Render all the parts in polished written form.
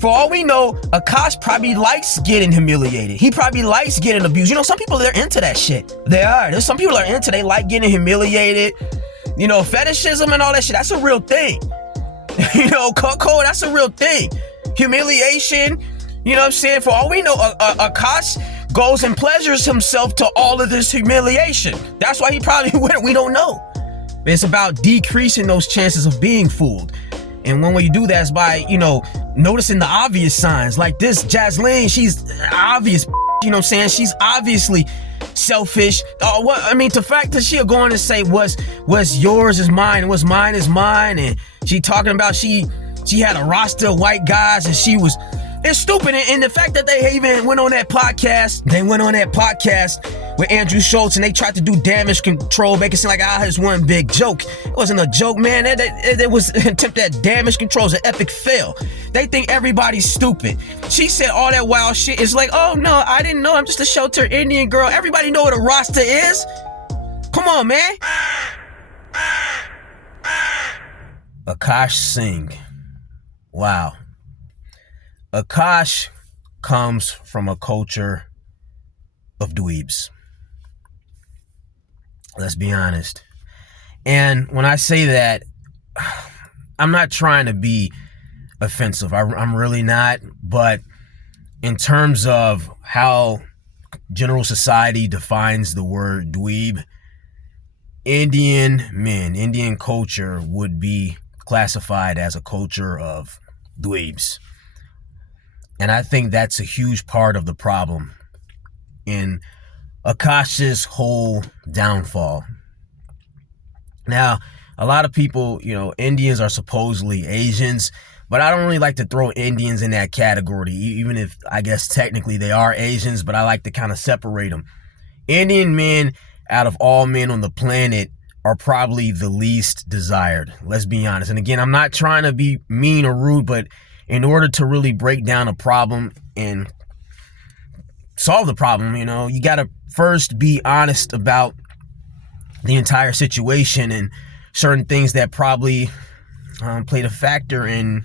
For all we know, Akaash probably likes getting humiliated. He probably likes getting abused. You know, some people, they're into that shit. They are. There's some people that are into, they like getting humiliated. You know, fetishism and all that shit, that's a real thing. You know, Coco, that's a real thing. Humiliation, you know what I'm saying? For all we know, Akaash goes and pleasures himself to all of this humiliation. That's why he probably went. We don't know. It's about decreasing those chances of being fooled. And one way you do that is by, you know, noticing the obvious signs. Like this Jaslyn, she's obvious, you know what I'm saying? She's obviously selfish. The fact that she'll go on and say what's yours is mine, and what's mine is mine. And she talking about she had a roster of white guys and she was... It's stupid. And the fact that they even went on that podcast, with Andrew Schultz and they tried to do damage control, make it seem like it's one big joke. It wasn't a joke, man. It was an attempt at damage control. It was an epic fail. They think everybody's stupid. She said all that wild shit. It's like, oh no, I didn't know. I'm just a sheltered Indian girl. Everybody know what a roster is. Come on, man. Akaash Singh. Wow. Akaash comes from a culture of dweebs. Let's be honest. And when I say that, I'm not trying to be offensive. I'm really not. But in terms of how general society defines the word dweeb, Indian men, Indian culture would be classified as a culture of dweebs. And I think that's a huge part of the problem in Akaash's whole downfall. Now, a lot of people, you know, Indians are supposedly Asians, but I don't really like to throw Indians in that category, even if I guess technically they are Asians, but I like to kind of separate them. Indian men, out of all men on the planet, are probably the least desired. Let's be honest. And again, I'm not trying to be mean or rude, but in order to really break down a problem and solve the problem, you know, you got to first be honest about the entire situation and certain things that probably played a factor in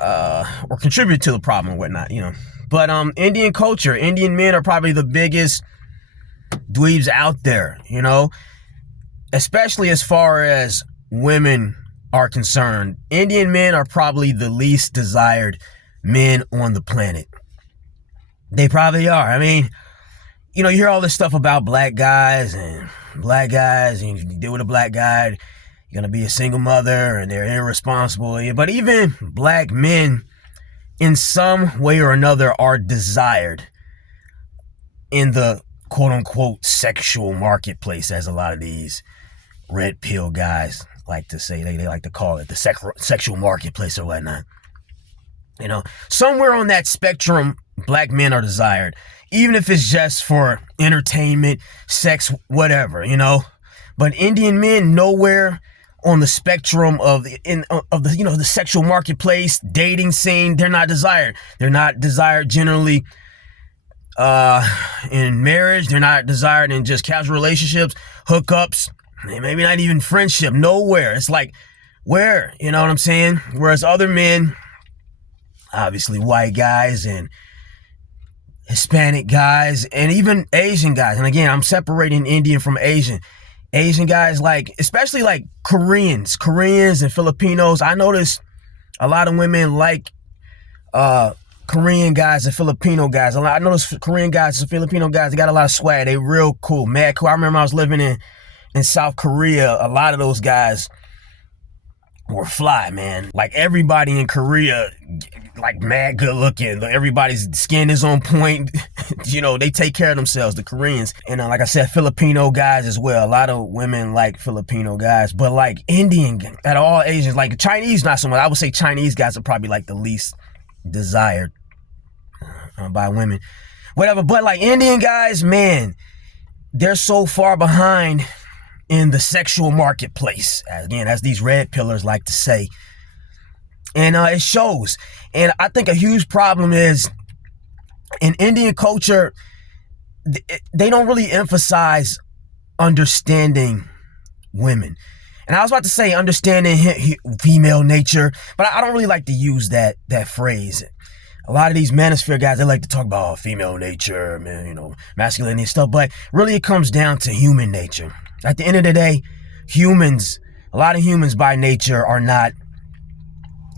or contribute to the problem and whatnot, you know. But Indian culture, Indian men are probably the biggest dweebs out there, you know, especially as far as women are concerned. Indian men are probably the least desired men on the planet. They probably are. I mean, you know, you hear all this stuff about black guys, and if you deal with a black guy, you're going to be a single mother and they're irresponsible. But even black men, in some way or another, are desired in the quote-unquote sexual marketplace, as a lot of these red pill guys like to say. They like to call it the sexual marketplace or whatnot. You know, somewhere on that spectrum, black men are desired, even if it's just for entertainment, sex, whatever, you know. But Indian men, nowhere on the spectrum of the sexual marketplace, dating scene, they're not desired. They're not desired generally in marriage. They're not desired in just casual relationships, hookups, maybe not even friendship. Nowhere. It's like, where? You know what I'm saying? Whereas other men, obviously white guys and Hispanic guys and even Asian guys. And again, I'm separating Indian from Asian. Asian guys, like, especially like Koreans and Filipinos. I notice a lot of women like Korean guys and Filipino guys. I notice Korean guys and Filipino guys, they got a lot of swag. They real cool, mad cool. I remember I was living in South Korea. A lot of those guys were fly, man. Like, everybody in Korea, like, mad good looking. Everybody's skin is on point. You know, they take care of themselves, the Koreans. And like I said, Filipino guys as well. A lot of women like Filipino guys. But like Indian, out of all Asians, like Chinese, not so much. I would say Chinese guys are probably like the least desired by women. Whatever. But like Indian guys, man, they're so far behind in the sexual marketplace, again, as these red pillars like to say. And it shows. And I think a huge problem is in Indian culture, they don't really emphasize understanding women. And I was about to say understanding female nature, but I don't really like to use that phrase. A lot of these manosphere guys, they like to talk about female nature, man, you know, masculinity and stuff, but really it comes down to human nature. At the end of the day, a lot of humans by nature are not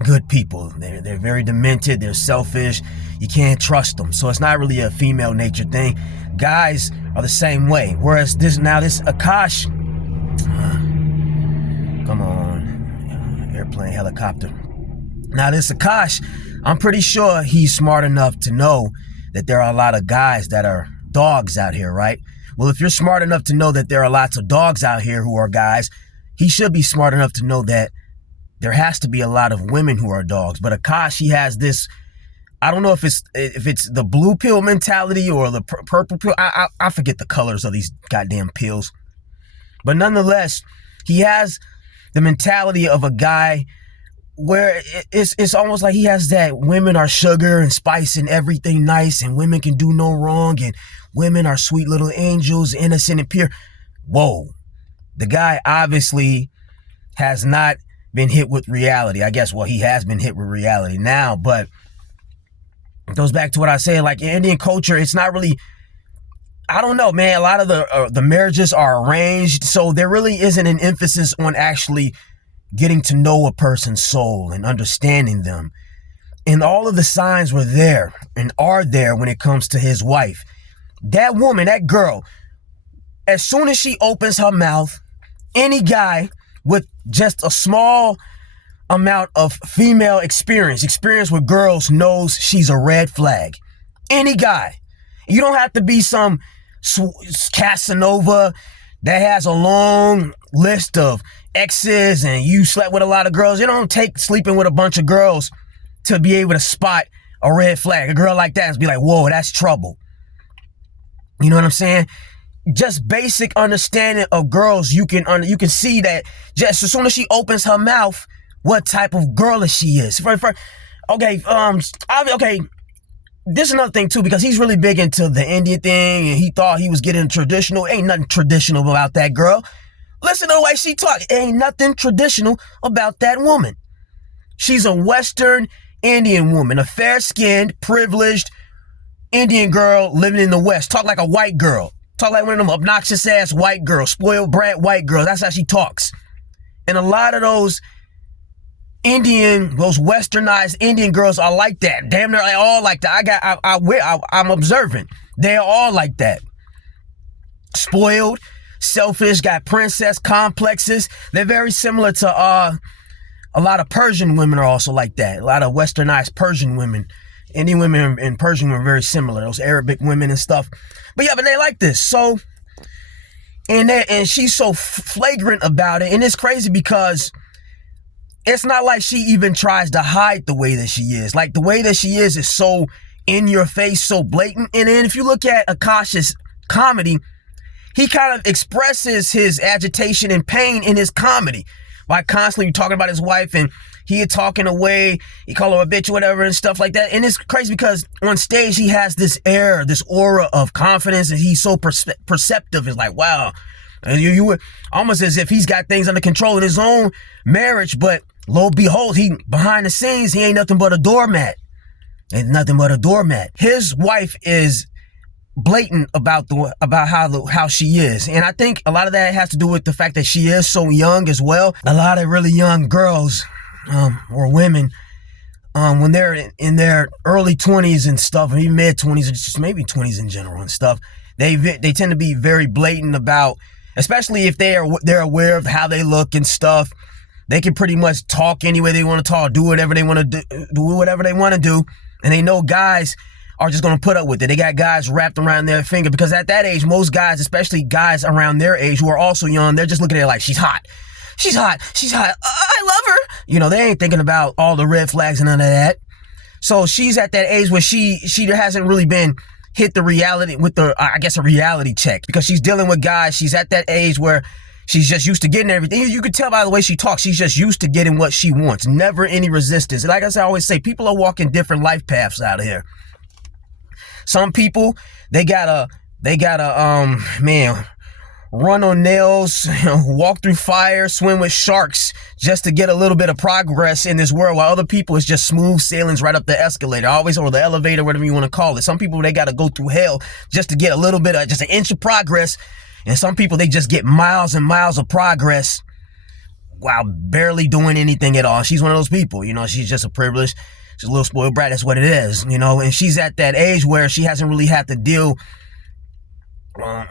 good people. They're very demented, they're selfish, you can't trust them. So it's not really a female nature thing. Guys are the same way. Whereas this Akaash, come on, airplane, helicopter. Now this Akaash, I'm pretty sure he's smart enough to know that there are a lot of guys that are dogs out here, right? Well, if you're smart enough to know that there are lots of dogs out here who are guys, he should be smart enough to know that there has to be a lot of women who are dogs. But Akaash, he has this, I don't know if it's the blue pill mentality or the purple pill. I forget the colors of these goddamn pills. But nonetheless, he has the mentality of a guy where it's almost like he has that women are sugar and spice and everything nice and women can do no wrong and women are sweet little angels, innocent and pure. Whoa. The guy obviously has not been hit with reality. I guess, well, he has been hit with reality now, but it goes back to what I said, like in Indian culture, it's not really, I don't know, man, a lot of the marriages are arranged, so there really isn't an emphasis on actually getting to know a person's soul and understanding them. And all of the signs were there and are there when it comes to his wife. That woman, that girl, as soon as she opens her mouth, any guy with just a small amount of female experience with girls knows she's a red flag. Any guy. You don't have to be some Casanova that has a long list of exes and you slept with a lot of girls. You don't take sleeping with a bunch of girls to be able to spot a red flag. A girl like that is be like, whoa, that's trouble. You know what I'm saying? Just basic understanding of girls, you can see that just as soon as she opens her mouth, what type of girl she is. Okay, this is another thing too, because he's really big into the Indian thing and he thought he was getting traditional. Ain't nothing traditional about that girl. Listen to the way she talk. Ain't nothing traditional about that woman. She's a Western Indian woman, a fair-skinned, privileged Indian girl living in the West. Talk like a white girl. Talk like one of them obnoxious-ass white girls, spoiled brat white girls. That's how she talks. And a lot of those westernized Indian girls are like that. Damn, they're all like that. I'm observing. They're all like that. Spoiled, selfish, got princess complexes. They're very similar to a lot of Persian women are also like that. A lot of westernized Persian women. Indian women and Persian women are very similar. Those Arabic women and stuff. But yeah, but they like this. So, and she's so flagrant about it. And it's crazy because it's not like she even tries to hide the way that she is. Like the way that she is so in your face, so blatant. And then if you look at Akaash's comedy, he kind of expresses his agitation and pain in his comedy by constantly talking about his wife and he talking away, he call her a bitch or whatever and stuff like that. And it's crazy because on stage he has this air, this aura of confidence and he's so perceptive. It's like, wow. And you almost as if he's got things under control in his own marriage, but lo and behold, he behind the scenes, he ain't nothing but a doormat. Ain't nothing but a doormat. His wife is blatant about how she is. And I think a lot of that has to do with the fact that she is so young as well. A lot of really young girls or women, when they're in their early 20s and stuff, maybe mid 20s or just maybe 20s in general and stuff, they tend to be very blatant about, especially if they're aware of how they look and stuff. They can pretty much talk any way they want to talk, do whatever they want to do whatever they want to do, and they know guys are just going to put up with it. They got guys wrapped around their finger because at that age, most guys, especially guys around their age who are also young, they're just looking at it like, she's hot. She's hot. She's hot. I love her. You know, they ain't thinking about all the red flags and none of that. So she's at that age where she hasn't really been hit the reality with a reality check because she's dealing with guys. She's at that age where she's just used to getting everything. You can tell by the way she talks, she's just used to getting what she wants. Never any resistance. Like I always say, people are walking different life paths out here. Some people, they gotta run on nails, walk through fire, swim with sharks just to get a little bit of progress in this world, while other people is just smooth sailings right up the escalator, always, or the elevator, whatever you want to call it. Some people, they got to go through hell just to get a little bit of, just an inch of progress. And some people, they just get miles and miles of progress while barely doing anything at all. She's one of those people, she's just a privileged, she's a little spoiled brat. That's what it is, and she's at that age where she hasn't really had to deal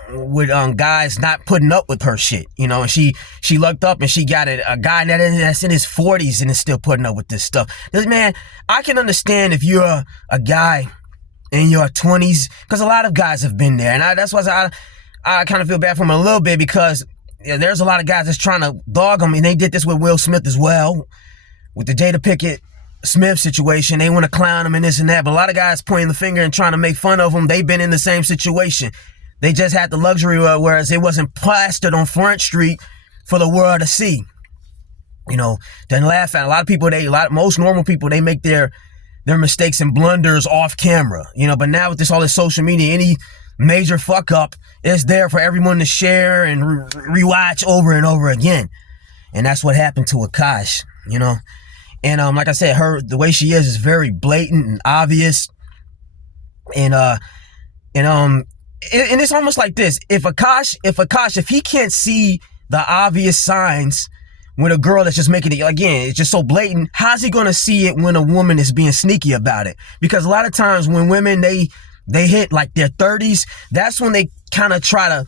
with guys not putting up with her shit, and she lucked up and she got a guy that's in his 40s and is still putting up with this stuff. This man, I can understand if you're a guy in your 20s, because a lot of guys have been there, and that's why I kind of feel bad for him a little bit, because there's a lot of guys that's trying to dog him, and they did this with Will Smith as well, with the Jada Pinkett Smith situation. They want to clown him and this and that, but a lot of guys pointing the finger and trying to make fun of him, they've been in the same situation. They just had the luxury, whereas it wasn't plastered on Front Street for the world to see. Then laugh at a lot of people. Most normal people, they make their mistakes and blunders off camera. But now with all this social media, any major fuck up is there for everyone to share and rewatch over and over again. And that's what happened to Akaash. And like I said, the way she is very blatant and obvious. And it's almost like this. If he can't see the obvious signs with a girl that's just making it, again, it's just so blatant, how's he going to see it when a woman is being sneaky about it? Because a lot of times when women, they hit like their 30s, that's when they kind of try to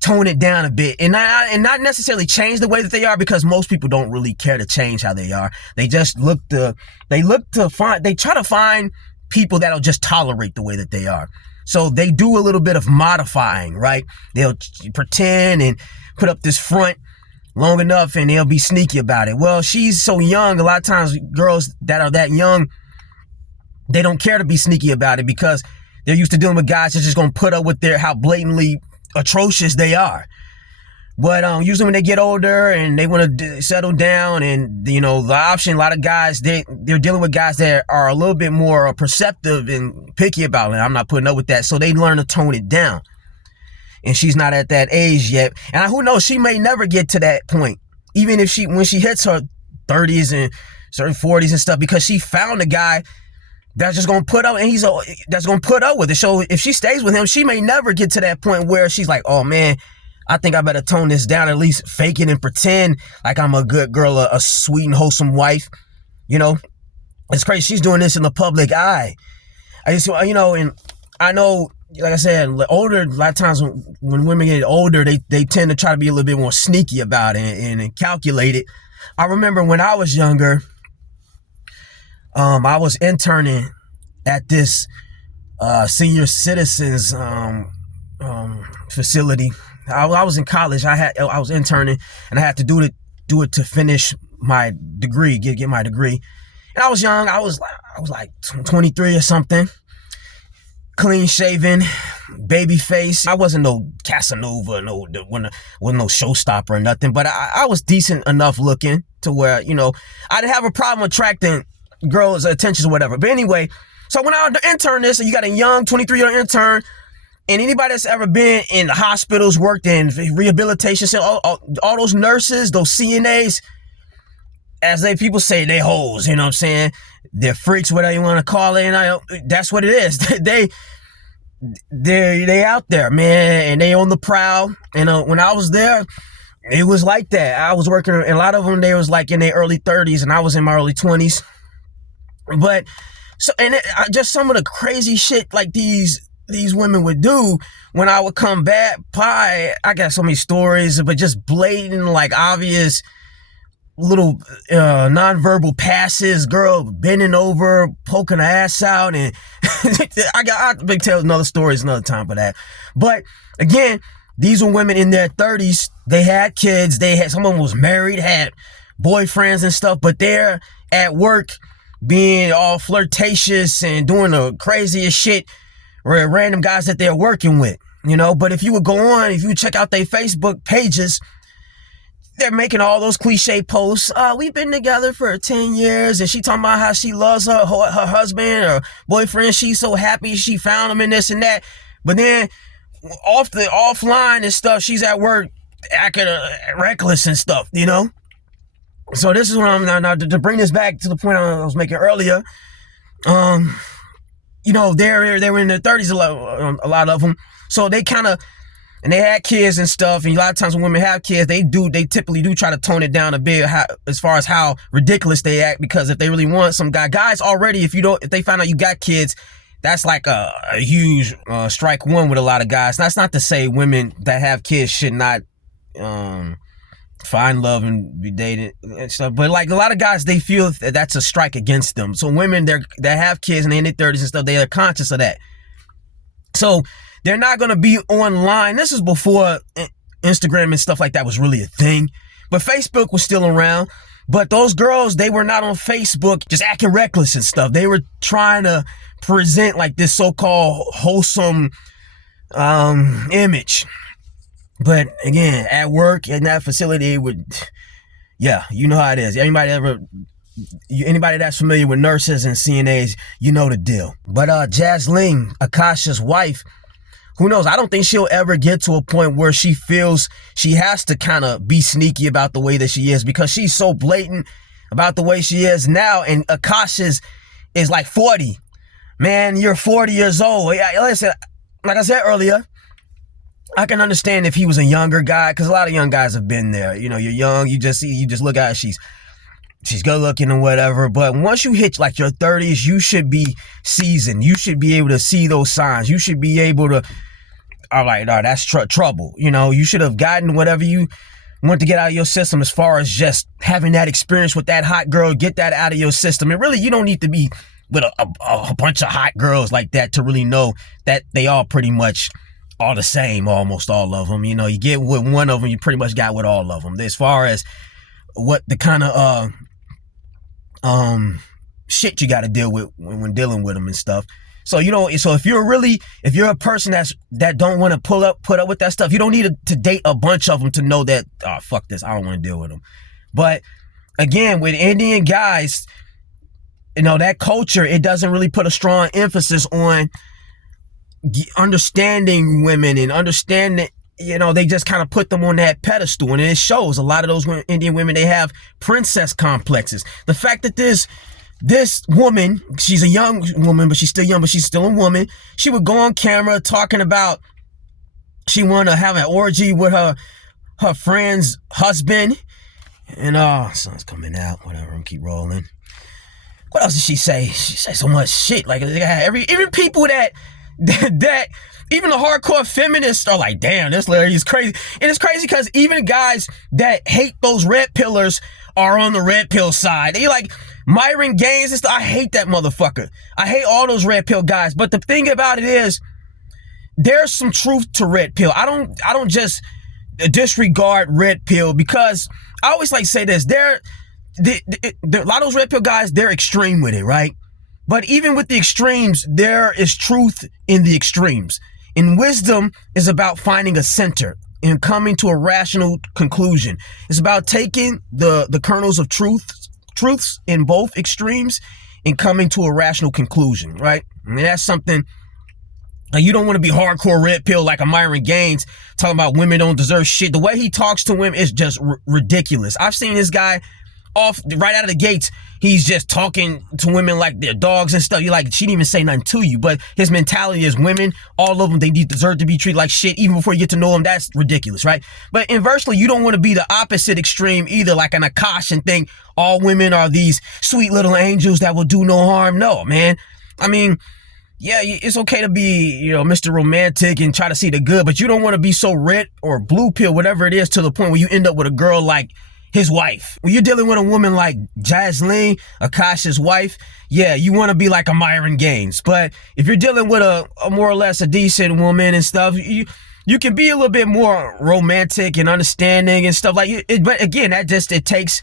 tone it down a bit and not necessarily change the way that they are, because most people don't really care to change how they are. They just try to find people that'll just tolerate the way that they are. So they do a little bit of modifying, right? They'll pretend and put up this front long enough and they'll be sneaky about it. Well, she's so young. A lot of times girls that are that young, they don't care to be sneaky about it because they're used to dealing with guys that's just going to put up with how blatantly atrocious they are. But usually when they get older and they want to settle down, and the option, a lot of guys, they're dealing with guys that are a little bit more perceptive and picky about it. I'm not putting up with that, so they learn to tone it down. And she's not at that age yet, and who knows, she may never get to that point, even if when she hits her 30s and certain 40s and stuff, because she found a guy that's just gonna put up, and that's gonna put up with it. So if she stays with him, she may never get to that point where she's like, oh man, I think I better tone this down, at least fake it and pretend like I'm a good girl, a sweet and wholesome wife. It's crazy. She's doing this in the public eye. And I know, like I said, older, a lot of times when women get older, they tend to try to be a little bit more sneaky about it and calculate it. I remember when I was younger, I was interning at this senior citizens facility. I was in college. I was interning, and I had to do it to finish my degree, get my degree. And I was young. I was like 23 or something, clean shaven, baby face. I wasn't no Casanova, wasn't no showstopper or nothing. But I was decent enough looking to where I didn't have a problem attracting girls' attention or whatever. But anyway, so when I interned this, and you got a young 23-year-old intern. And anybody that's ever been in hospitals, worked in rehabilitation centers, all those nurses, those CNAs, as people say, they hoes, what I'm saying? They're freaks, whatever you want to call it. And that's what it is. They out there, man, and they on the prowl. And when I was there, it was like that. I was working, and a lot of them, they was like in their early 30s, and I was in my early 20s. But, just some of the crazy shit like these women would do when I would come back. I got so many stories, but just blatant, like obvious little nonverbal passes, girl bending over, poking her ass out, and I'll tell another stories another time for that. But again, these were women in their 30s. They had kids. Some of them was married, had boyfriends and stuff, but they're at work being all flirtatious and doing the craziest shit or random guys that they're working with, But if you would check out their Facebook pages, they're making all those cliche posts. We've been together for 10 years, and she talking about how she loves her husband or boyfriend. She's so happy she found him in this and that. But then offline and stuff, she's at work acting reckless and stuff, you know? So this is what I'm now to bring this back to the point I was making earlier. You know, they were in their 30s, a lot of them. So they kind of, and they had kids and stuff. And a lot of times when women have kids, they typically do try to tone it down a bit as far as how ridiculous they act. Because if they really want some guys already, if they find out you got kids, that's like a huge strike one with a lot of guys. That's not to say women that have kids should not find love and be dating and stuff, but like a lot of guys, they feel that that's a strike against them. So women that have kids and they're in their 30s and stuff, they are conscious of that. So they're not going to be online. This is before Instagram and stuff like that was really a thing, but Facebook was still around. But those girls, they were not on Facebook just acting reckless and stuff. They were trying to present like this so-called wholesome image. But again, at work, in that facility, it would, yeah, you know how it is. Anybody that's familiar with nurses and CNAs, you know the deal. But Jasleen, Akaash's wife, who knows? I don't think she'll ever get to a point where she feels she has to kind of be sneaky about the way that she is, because she's so blatant about the way she is now. And Akaash is like 40. Man, you're 40 years old. Listen, like I said earlier, I can understand if he was a younger guy, because a lot of young guys have been there. You know, you're young, you just look at her, she's good looking and whatever. But once you hit like your 30s, you should be seasoned. You should be able to see those signs. You should be able to, all right, that's trouble. You know, you should have gotten whatever you want to get out of your system as far as just having that experience with that hot girl, get that out of your system. And really, you don't need to be with a bunch of hot girls like that to really know that they all pretty much all the same, almost all of them. You know, you get with one of them, you pretty much got with all of them. As far as what the kind of shit you got to deal with when dealing with them and stuff. So you know, so if you're a person that don't want to put up with that stuff, you don't need to date a bunch of them to know that, oh, fuck this, I don't want to deal with them. But again, with Indian guys, you know, that culture, it doesn't really put a strong emphasis on understanding women and understanding, you know, they just kind of put them on that pedestal, and it shows. A lot of those Indian women, they have princess complexes. The fact that this woman, she's a young woman, but she's still young, but she's still a woman. She would go on camera talking about she wanted to have an orgy with her friend's husband, and sun's coming out, whatever, I'm keep rolling. What else did she say? She said so much shit. Like even people that even the hardcore feminists are like, damn, this lady is crazy. And it's crazy because even guys that hate those red pillers are on the red pill side. They like Myron Gaines and stuff. I hate that motherfucker. I hate all those red pill guys. But the thing about it is, there's some truth to red pill. I don't just disregard red pill, because I always like to say this. A lot of those red pill guys, they're extreme with it, right? But even with the extremes, there is truth in the extremes. And wisdom is about finding a center and coming to a rational conclusion. It's about taking the kernels of truths in both extremes and coming to a rational conclusion, right? And that's something, you don't want to be hardcore red pill like a Myron Gaines talking about women don't deserve shit. The way he talks to women is just ridiculous. I've seen this guy off right out of the gates. He's just talking to women like they're dogs and stuff. You're like, she didn't even say nothing to you. But his mentality is women, all of them, they deserve to be treated like shit even before you get to know them. That's ridiculous, right? But inversely, you don't want to be the opposite extreme either, like an Akaash, and think all women are these sweet little angels that will do no harm. No, man. I mean, yeah, it's okay to be, you know, Mr. Romantic and try to see the good, but you don't want to be so red or blue pill, whatever it is, to the point where you end up with a girl like his wife. When you're dealing with a woman like Jasleen, Akaash's wife, yeah, you want to be like a Myron Gaines. But if you're dealing with a more or less a decent woman and stuff, you can be a little bit more romantic and understanding and stuff like it. But again, it takes,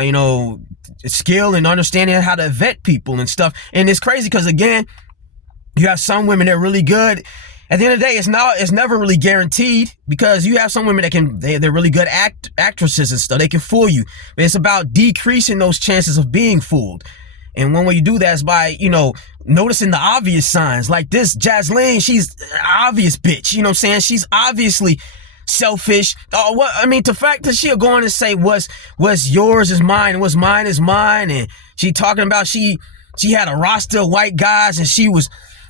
you know, skill and understanding how to vet people and stuff. And it's crazy because, again, you have some women that are really good. At the end of the day, it's never really guaranteed, because you have some women that they're really good actresses and stuff. They can fool you. But it's about decreasing those chances of being fooled. And one way you do that is by, noticing the obvious signs. Like this Jaslyn, she's an obvious bitch. You know what I'm saying? She's obviously selfish. The fact that she'll go on and say what's yours is mine and what's mine is mine. And she talking about she had a roster of white guys and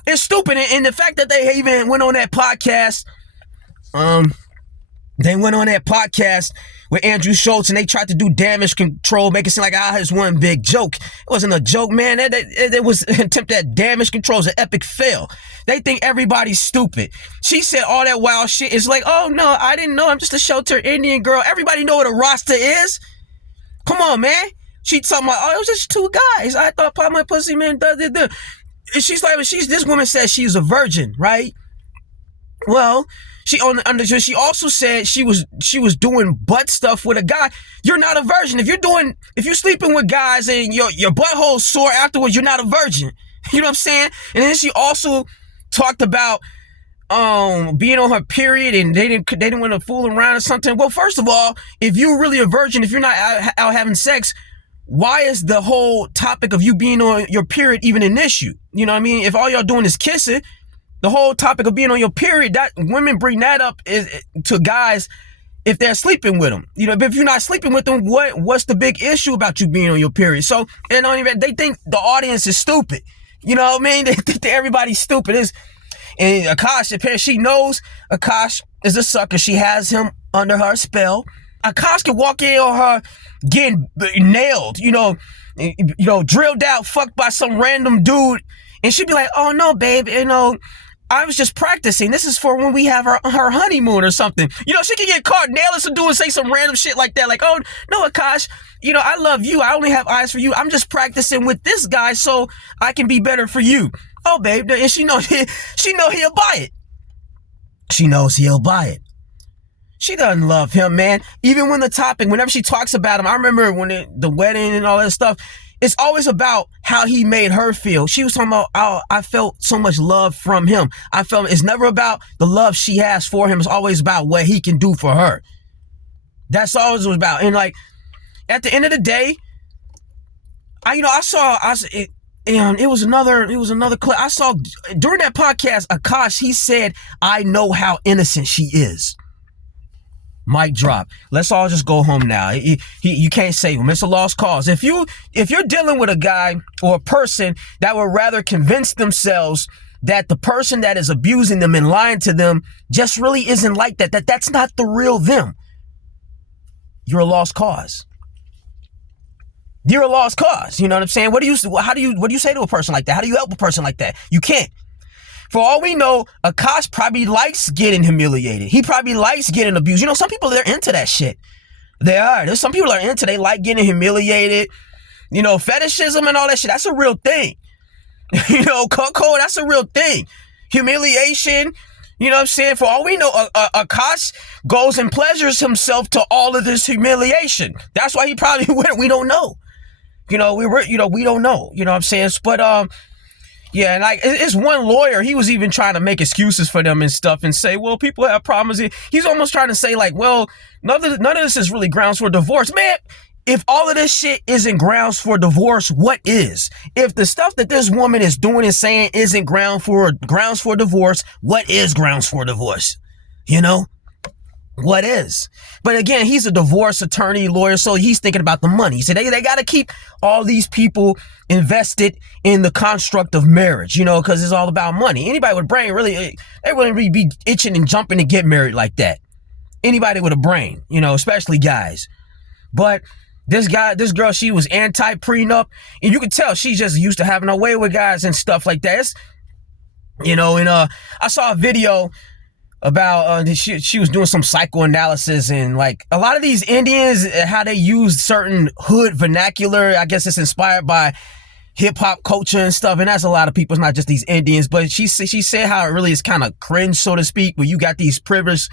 it's stupid. And the fact that they even went on that podcast, with Andrew Schultz and they tried to do damage control, make it seem like it's one big joke. It wasn't a joke, man. It was an attempt at damage control. It was an epic fail. They think everybody's stupid. She said all that wild shit. It's like, oh no, I didn't know. I'm just a sheltered Indian girl. Everybody know what a roster is. Come on, man. She talking about, it was just two guys. I thought pop my pussy, man. And she's like, this woman says she's a virgin, right? Well, she also said she was doing butt stuff with a guy. You're not a virgin. If you're sleeping with guys and your butthole's sore afterwards, you're not a virgin. You know what I'm saying? And then she also talked about being on her period and they didn't want to fool around or something. Well, first of all, if you're really a virgin, if you're not out having sex, why is the whole topic of you being on your period even an issue? You know what I mean? If all y'all doing is kissing, the whole topic of being on your period, that women bring that up to guys if they're sleeping with them. But if you're not sleeping with them, what's the big issue about you being on your period? So they think the audience is stupid. You know what I mean? They think that everybody's stupid. And Akaash, apparently she knows Akaash is a sucker. She has him under her spell. Akaash can walk in on her getting nailed, drilled out, fucked by some random dude. And she'd be like, oh no, babe, I was just practicing. This is for when we have her honeymoon or something. She can get caught nailing some dude and say some random shit like that. Like, oh, no, Akaash, I love you. I only have eyes for you. I'm just practicing with this guy so I can be better for you. Oh, babe. And she know he'll buy it. She knows he'll buy it. She doesn't love him, man. Even when whenever she talks about him, I remember when the wedding and all that stuff, it's always about how he made her feel. She was talking about, I felt so much love from him. It's never about the love she has for him. It's always about what he can do for her. That's all it was about. And like, at the end of the day, it was another clip. I saw during that podcast, Akaash, he said, I know how innocent she is. Mic drop. Let's all just go home now. You can't save him. It's a lost cause. If you're dealing with a guy or a person that would rather convince themselves that the person that is abusing them and lying to them just really isn't like that's not the real them, you're a lost cause. You're a lost cause. You know what I'm saying? What do you say to a person like that? How do you help a person like that? You can't. For all we know, Akaash probably likes getting humiliated. He probably likes getting abused. Some people, they're into that shit. They are. There's some people that are into, they like getting humiliated. Fetishism and all that shit, that's a real thing. Cuckold, that's a real thing. Humiliation, you know what I'm saying? For all we know, Akaash goes and pleasures himself to all of this humiliation. That's why he probably went. We don't know. We don't know. You know what I'm saying? But, yeah, and like it's one lawyer, he was even trying to make excuses for them and stuff and say, well, people have problems. He's almost trying to say like, well, none of this is really grounds for divorce. Man, if all of this shit isn't grounds for divorce, what is? If the stuff that this woman is doing and saying isn't grounds for divorce, what is grounds for divorce? What is? But again, he's a divorce attorney, lawyer, so he's thinking about the money. He said they got to keep all these people invested in the construct of marriage, because it's all about money. Anybody with a brain, they wouldn't really be itching and jumping to get married like that. Anybody with a brain, especially guys. But this girl, she was anti-prenup, and you could tell she's just used to having her way with guys and stuff like that. I saw a video about she was doing some psychoanalysis, and like a lot of these Indians, how they use certain hood vernacular. I guess it's inspired by hip hop culture and stuff, and that's a lot of people. It's not just these Indians, but she said how it really is kind of cringe, so to speak, where you got these privileged,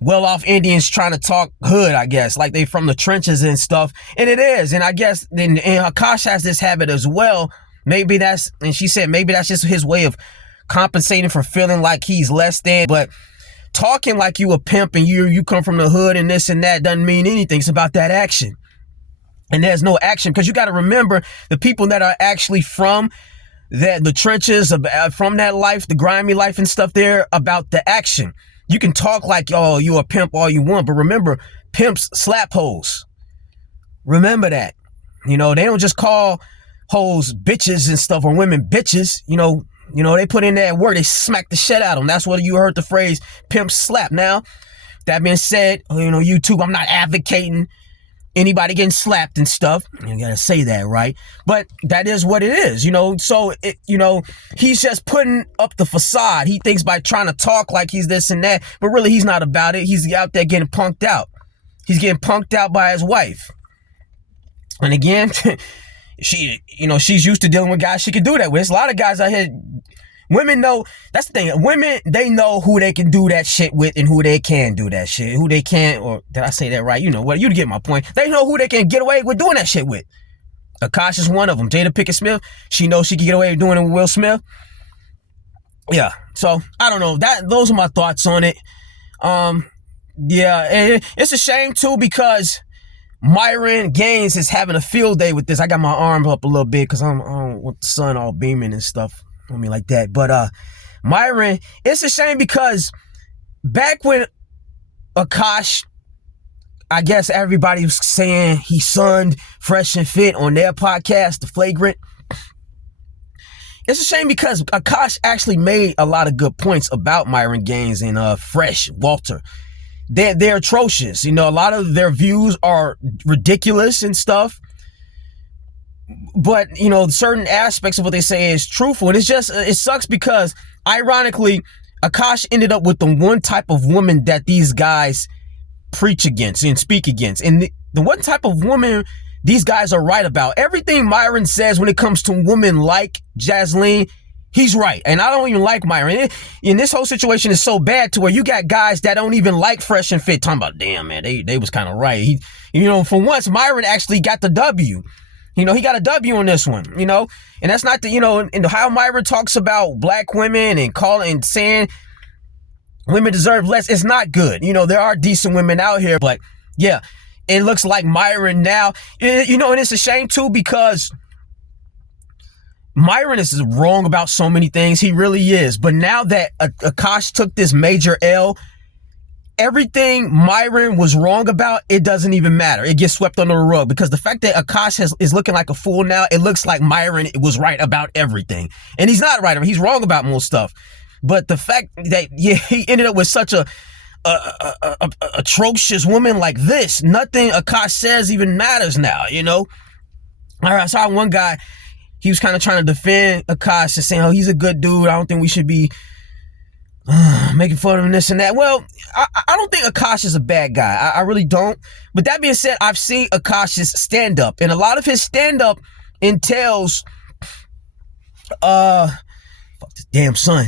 well-off Indians trying to talk hood, I guess, like they from the trenches and stuff, and it is. And I guess and Akaash has this habit as well. And she said maybe that's just his way of compensating for feeling like he's less than. But talking like you a pimp and you come from the hood and this and that doesn't mean anything. It's about that action. and there's no action, because you got to remember the people that are actually from the trenches of, from that life, the grimy life and stuff, there about the action. You can talk like, oh, you a pimp all you want, but remember, pimps slap hoes. Remember that. They don't just call hoes bitches and stuff, or women bitches. They put in that word, they smack the shit out of them. That's what you heard the phrase pimp slap. Now, that being said, YouTube, I'm not advocating anybody getting slapped and stuff. You gotta say that, right? But that is what it is, So, he's just putting up the facade. He thinks by trying to talk like he's this and that, but really he's not about it. He's out there getting punked out. He's getting punked out by his wife. And again, she's used to dealing with guys she can do that with. There's a lot of guys out here. Women know, that's the thing. Women, they know who they can do that shit with and who they can do that shit. Who they can't, or did I say that right? You get my point. They know who they can get away with doing that shit with. Akaash is one of them. Jada Pinkett Smith, she knows she can get away with doing it with Will Smith. Yeah, so I don't know. Those are my thoughts on it. Yeah, and it's a shame too, because Myron Gaines is having a field day with this. I got my arm up a little bit because I don't want the sun all beaming and stuff on me like that. But Myron, it's a shame because back when Akaash, I guess everybody was saying he sunned Fresh and Fit on their podcast, The Flagrant. It's a shame because Akaash actually made a lot of good points about Myron Gaines and Fresh Walter. They're atrocious. A lot of their views are ridiculous and stuff. But, certain aspects of what they say is truthful. And it sucks because, ironically, Akaash ended up with the one type of woman that these guys preach against and speak against. And the one type of woman these guys are right about. Everything Myron says when it comes to women like Jasleen, he's right. And I don't even like Myron. And this whole situation is so bad to where you got guys that don't even like Fresh and Fit talking about, damn, man, they was kind of right. For once, Myron actually got the W. He got a W on this one, and that's not and how Myron talks about black women and saying women deserve less. It's not good. There are decent women out here, but yeah, it looks like Myron now, and it's a shame too, because Myron is wrong about so many things. He really is. But now that Akaash took this major L, everything Myron was wrong about, it doesn't even matter. It gets swept under the rug, because the fact that Akaash is looking like a fool now, it looks like Myron was right about everything. And he's not right. He's wrong about most stuff. But the fact that he ended up with such a atrocious woman like this, nothing Akaash says even matters now, All right, I saw one guy, he was kind of trying to defend Akaash and saying, oh, he's a good dude. I don't think we should be making fun of him, this and that. Well, I don't think Akaash is a bad guy. I really don't. But that being said, I've seen Akaash's stand-up, and a lot of his stand-up entails, fuck this damn sun.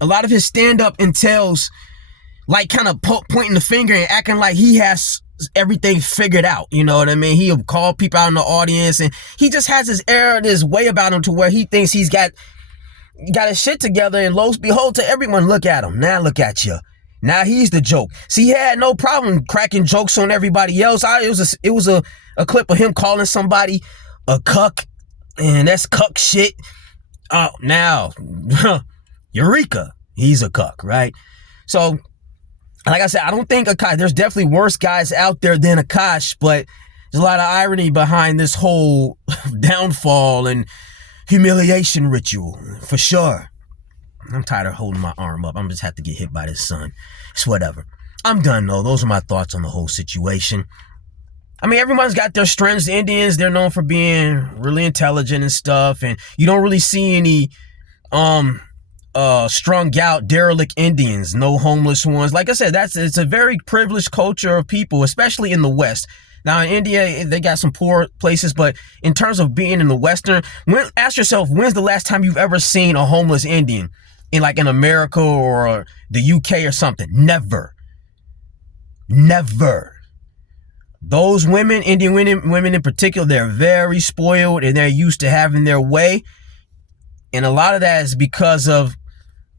A lot of his stand-up entails, like, kind of pointing the finger and acting like he has everything figured out. You know what I mean? He'll call people out in the audience, and he just has his air, this way about him to where he thinks he's got his shit together, and lo and behold, to everyone, look at him. Now look at you. Now he's the joke. See, he had no problem cracking jokes on everybody else. It was a clip of him calling somebody a cuck, and that's cuck shit. Oh, now, Eureka, he's a cuck, right? So, like I said, I don't think Akaash, there's definitely worse guys out there than Akaash, but there's a lot of irony behind this whole downfall and humiliation ritual, for sure. I'm tired of holding my arm up. I'm just have to get hit by the sun. It's whatever. I'm done, though. Those are my thoughts on the whole situation. I mean, everyone's got their strengths. The Indians, they're known for being really intelligent and stuff, and you don't really see any strung out, derelict Indians, no homeless ones. Like I said, it's a very privileged culture of people, especially in the West. Now, in India, they got some poor places, but in terms of being in the Western, ask yourself, when's the last time you've ever seen a homeless Indian in America or the UK or something? Never. Never. Those women, Indian women in particular, they're very spoiled and they're used to having their way. And a lot of that is because of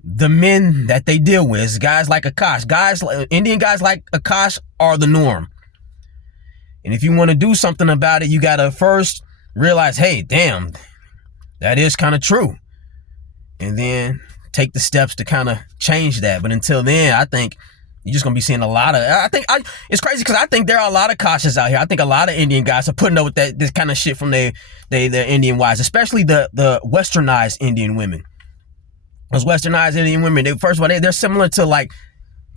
the men that they deal with. Guys like Akaash. Indian guys like Akaash are the norm. And if you want to do something about it, you got to first realize, hey, damn, that is kind of true. And then take the steps to kind of change that. But until then, I think you're just going to be seeing a lot of, it's crazy because I think there are a lot of Akaashs out here. I think a lot of Indian guys are putting up with this kind of shit from their Indian wives, especially the westernized Indian women. Those westernized Indian women, first of all, they're similar to like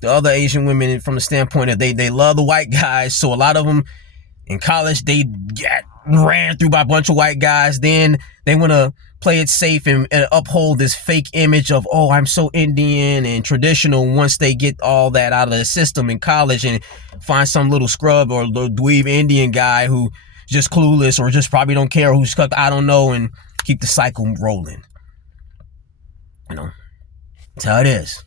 the other Asian women from the standpoint that they love the white guys. So a lot of them in college, they get ran through by a bunch of white guys. Then they want to play it safe and uphold this fake image of, oh, I'm so Indian and traditional. Once they get all that out of the system in college and find some little scrub or dweeb Indian guy who just clueless or just probably don't care, who's cooked, I don't know, and keep the cycle rolling. You know, that's how it is.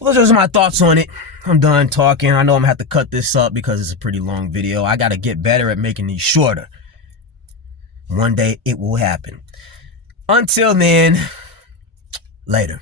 Well, those are my thoughts on it. I'm done talking. I know I'm gonna have to cut this up because it's a pretty long video. I gotta get better at making these shorter. One day it will happen. Until then, later.